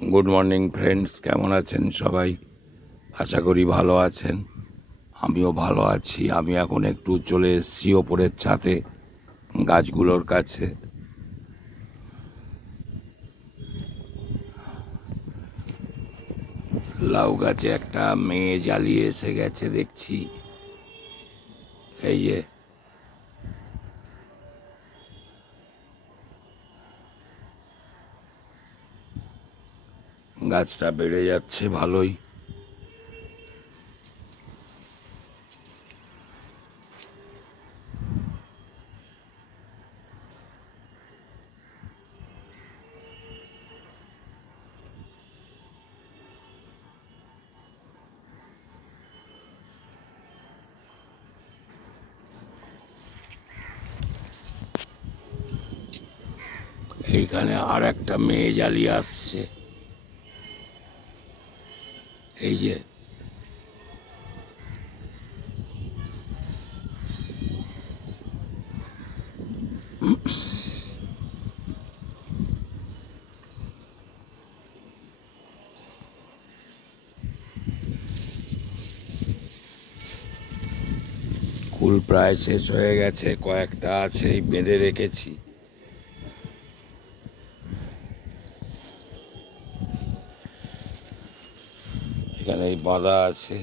Good morning friends, কেমন আছেন সবাই? আশা করি ভালো আছেন। আমিও ভালো আছি। আমি এখন একটু চলে এসেছি ওপরের ছাদে গাছগুলোর কাছে। লাউ গাছে একটা মেয়ে জ্বালিয়ে এসে গেছে দেখছি। এই যে গাছটা বেড়ে যাচ্ছে ভালোই। এইখানে আর একটা মেয়ে জ্বালিয়ে আসছে। এই যে কুল প্রায় শেষ হয়ে গেছে, কয়েকটা আছে বেঁধে রেখেছি। এখানে বাঁধা আছে।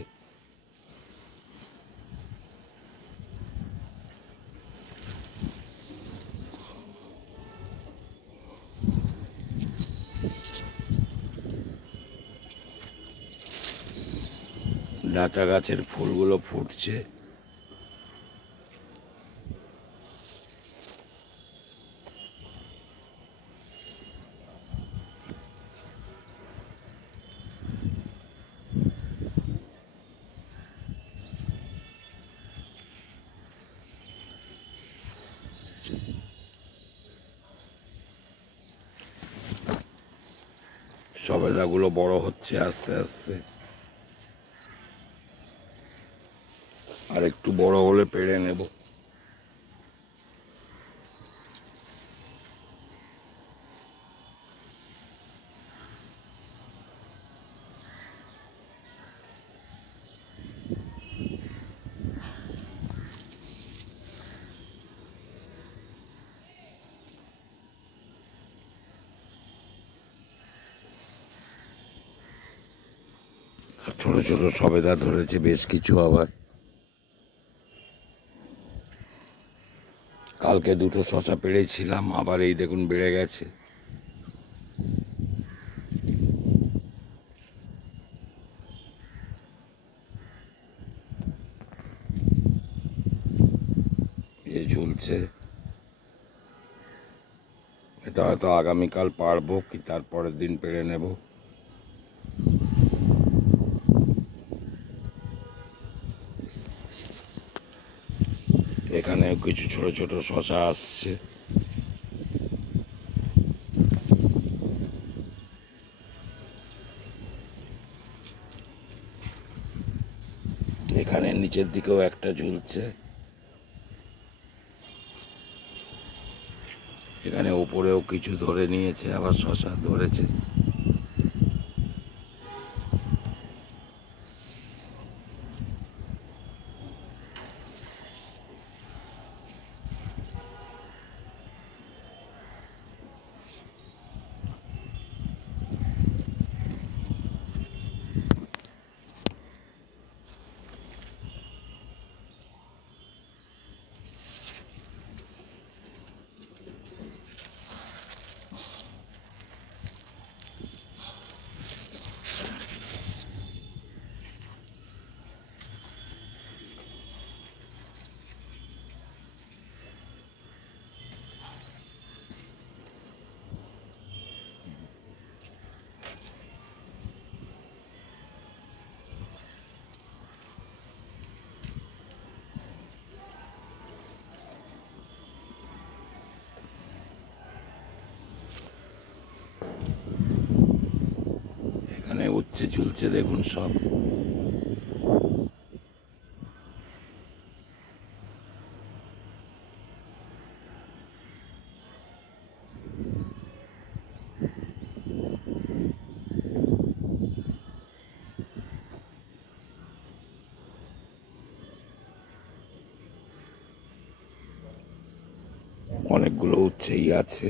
ডাঁটা গাছের ফুলগুলো ফুটছে। সবেদাগুলো বড় হচ্ছে আস্তে আস্তে, আর একটু বড় হলে পেড়ে নেব। ছোট ছোট সবেদা ধরেছে বেশ কিছু। আবার কালকে দুটো শশা পেড়েছিলাম, আবার এই দেখুন বেড়ে গেছে। এ ঝুলছে। এটা হয়তো আগামীকাল পারবো, কি তারপরের দিন পেড়ে নেব। এখানে কিছু ছোট ছোট শশা আসছে। এখানে নিচের দিকেও একটা ঝুলছে। এখানে উপরেও কিছু ধরে নিয়েছে, আবার শশা ধরেছে। এখানে উচ্ছে ঝুলছে দেখুন সব। অনেকগুলো উচ্ছেই আছে।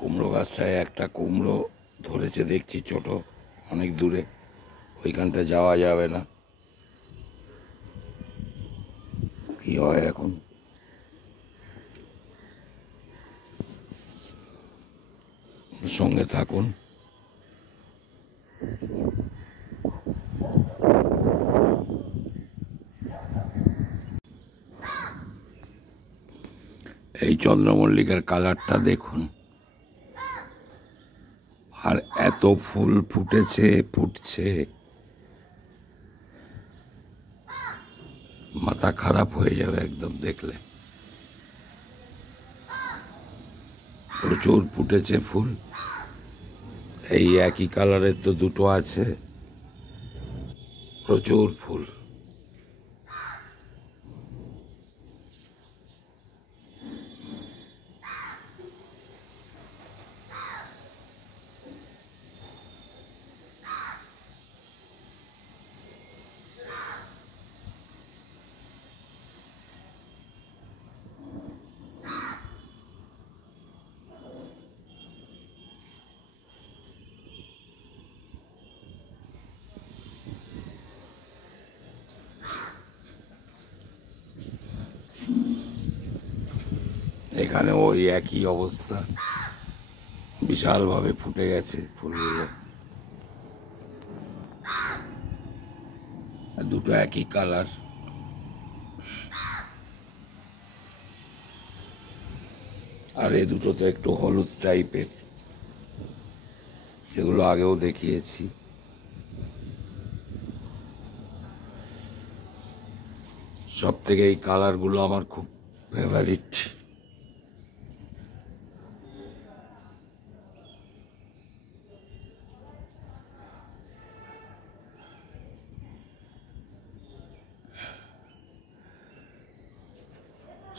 কুমড়ো গাছটায় একটা কুমড়ো ধরেছে দেখছি, ছোট, অনেক দূরে, ওইখানটা যাওয়া যাবে না। কি হয় এখন? সঙ্গে থাকুন। এই চন্দ্রমল্লিকার কালারটা দেখুন, আর এত ফুল ফুটছে, মাথা খারাপ হয়ে যাবে একদম দেখলে। প্রচুর ফুটেছে ফুল, এই একই কালারের তো দুটো আছে, প্রচুর ফুল। এখানে ওই একই অবস্থা, বিশালভাবে ফুটে গেছে ফুলগুলো, দুটো একই কালার। আর এই দুটো তো একটু হলুদ টাইপের, এগুলো আগেও দেখিয়েছি। সব থেকে এই কালারগুলো আমার খুব ফেভারিট।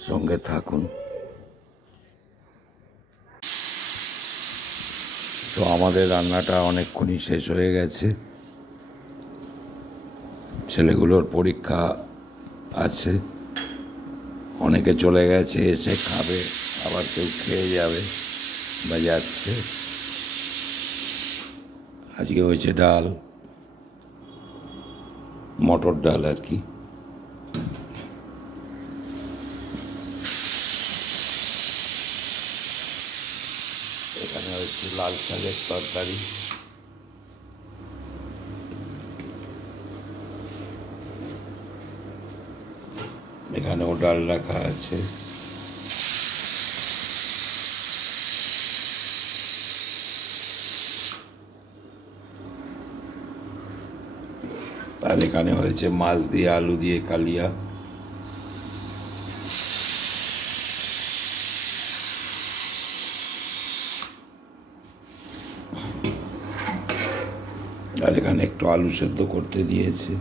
সঙ্গে থাকুন। তো আমাদের রান্নাটা অনেকক্ষণই শেষ হয়ে গেছে, ছেলেগুলোর পরীক্ষা আছে, অনেকে চলে গেছে, এসে খাবে, আবার কেউ খেয়ে যাবে বা যাচ্ছে। আজকে হয়েছে ডাল, মটর ডাল আর কি। এখানে হচ্ছে লাল শাকের তরকারি, এখানেও ডাল রাখা আছে। আর এখানে হয়েছে মাছ দিয়ে আলু দিয়ে কালিয়া। আর এখানে একটু আলু সেদ্ধ করতে দিয়েছে।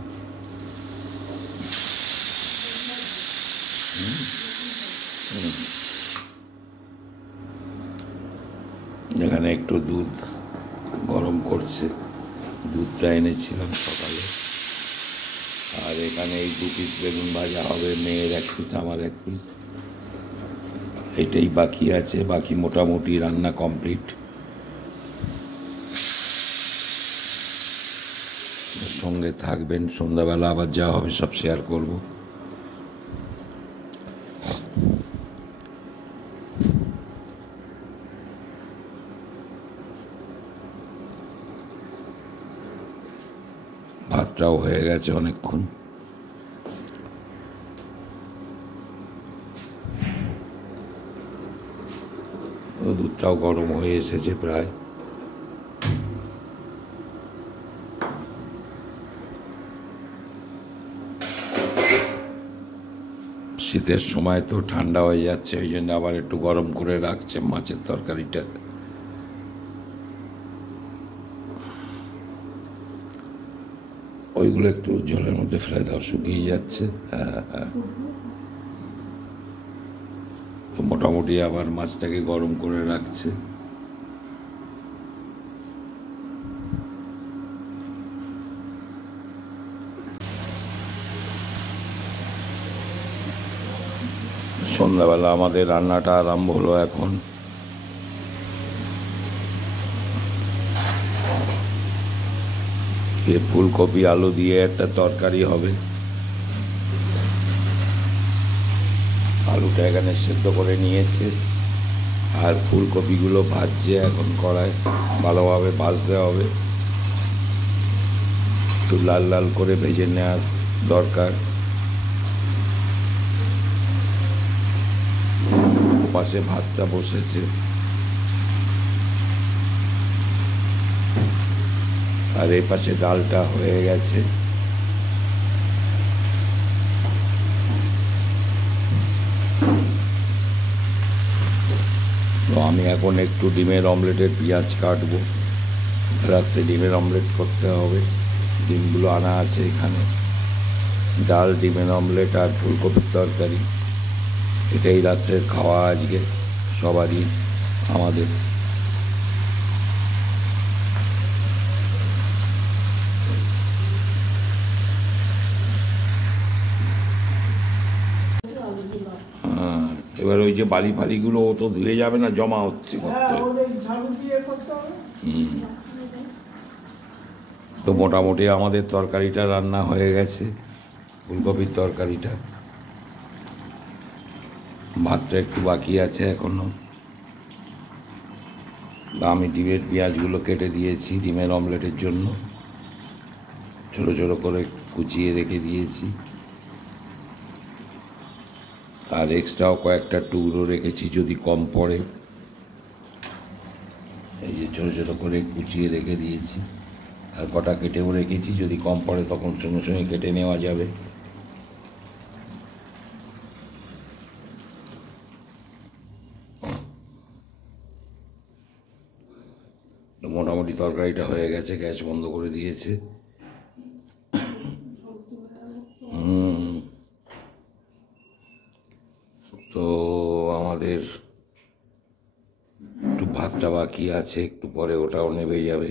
এখানে একটু দুধ গরম করছে, দুধটা এনেছিলাম সকালে। আর এখানে এই 2 পিস বেগুন ভাজা হবে, মেয়ের 1 পিস, আমার 1 পিস। এটাই বাকি আছে, বাকি মোটামুটি রান্না কমপ্লিট। সঙ্গে থাকবেন, সন্ধ্যাবেলা আবার যা হবে সব শেয়ার করব। ভাতটাও হয়ে গেছে অনেকক্ষণ। দুধটাও গরম হয়ে এসেছে প্রায়। শীতের সময় তো ঠান্ডা হয়ে যাচ্ছে, ওই জন্য আবার একটু গরম করে রাখছে মাছের তরকারিটা। ওইগুলো একটু জলের মধ্যে ফেলে দাও, শুকিয়ে যাচ্ছে। হ্যাঁ হ্যাঁ, তো মোটামুটি আবার মাছটাকে গরম করে রাখছে। সন্ধ্যাবেলা আমাদের রান্নাটা আরম্ভ হলো এখন। ফুলকপি আলু দিয়ে একটা তরকারি হবে। আলুটা এখানে সেদ্ধ করে নিয়েছে, আর ফুলকপিগুলো ভাজছে এখন কড়ায়, ভালোভাবে ভাজতে হবে, একটু লাল লাল করে ভেজে নেওয়ার দরকার। পাশে ভাতটা বসেছে, আর এই পাশে ডালটা হয়ে গেছে। তো আমি এখন একটু ডিমের অমলেটের পেঁয়াজ কাটবো, রাত্রে ডিমের অমলেট করতে হবে। ডিমগুলো আনা আছে এখানে। ডাল, ডিমের অমলেট আর ফুলকপির তরকারি, এটাই রাত্রের খাওয়া আজকে সবারই, আমাদের। এবার ওই যে বালি ফালিগুলো ও তো ধুয়ে যাবে না, জমা হচ্ছে করতে। তো মোটামুটি আমাদের তরকারিটা রান্না হয়ে গেছে, ফুলকপির তরকারিটা। ভাতটা একটু বাকি আছে এখনো। আমি ডিমের পেঁয়াজগুলো কেটে দিয়েছি ডিমের অমলেটের জন্য, ছোটো ছোটো করে কুচিয়ে রেখে দিয়েছি। আর এক্সট্রাও কয়েকটা টুকরো রেখেছি যদি কম পড়ে, এই যে ছোটো ছোটো করে কুচিয়ে রেখে দিয়েছি। আর কটা কেটেও রেখেছি, যদি কম পড়ে তখন সঙ্গে সঙ্গে কেটে নেওয়া যাবে। মোটামুটি তরকারিটা হয়ে গেছে, গ্যাস বন্ধ করে দিয়েছে। তো আমাদের একটু ভাতটা বাকি আছে, একটু পরে ওটাও নেবে যাবে।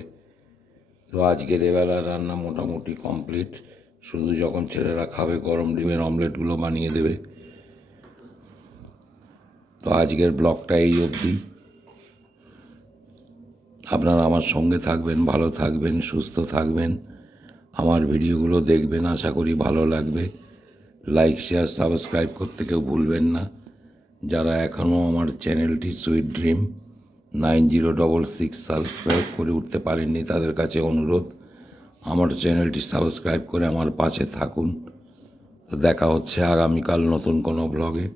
তো আজকের এবেলা রান্না মোটামুটি কমপ্লিট, শুধু যখন ছেলেরা খাবে গরম ডিমের অমলেটগুলো বানিয়ে দেবে। তো আজকের ব্লগটা এই অবধি। আপনারা আমার সঙ্গে থাকবেন, ভালো থাকবেন, সুস্থ থাকবেন, আমার ভিডিওগুলো দেখবেন, আশা করি ভালো লাগবে। লাইক, শেয়ার, সাবস্ক্রাইব করতে কেউ ভুলবেন না। যারা এখনও আমার চ্যানেলটি সুইট ড্রিম 9066 সাবস্ক্রাইব করে উঠতে পারেননি, তাদের কাছে অনুরোধ, আমার চ্যানেলটি সাবস্ক্রাইব করে আমার পাশে থাকুন। দেখা হচ্ছে আগামীকাল নতুন কোনো ব্লগে।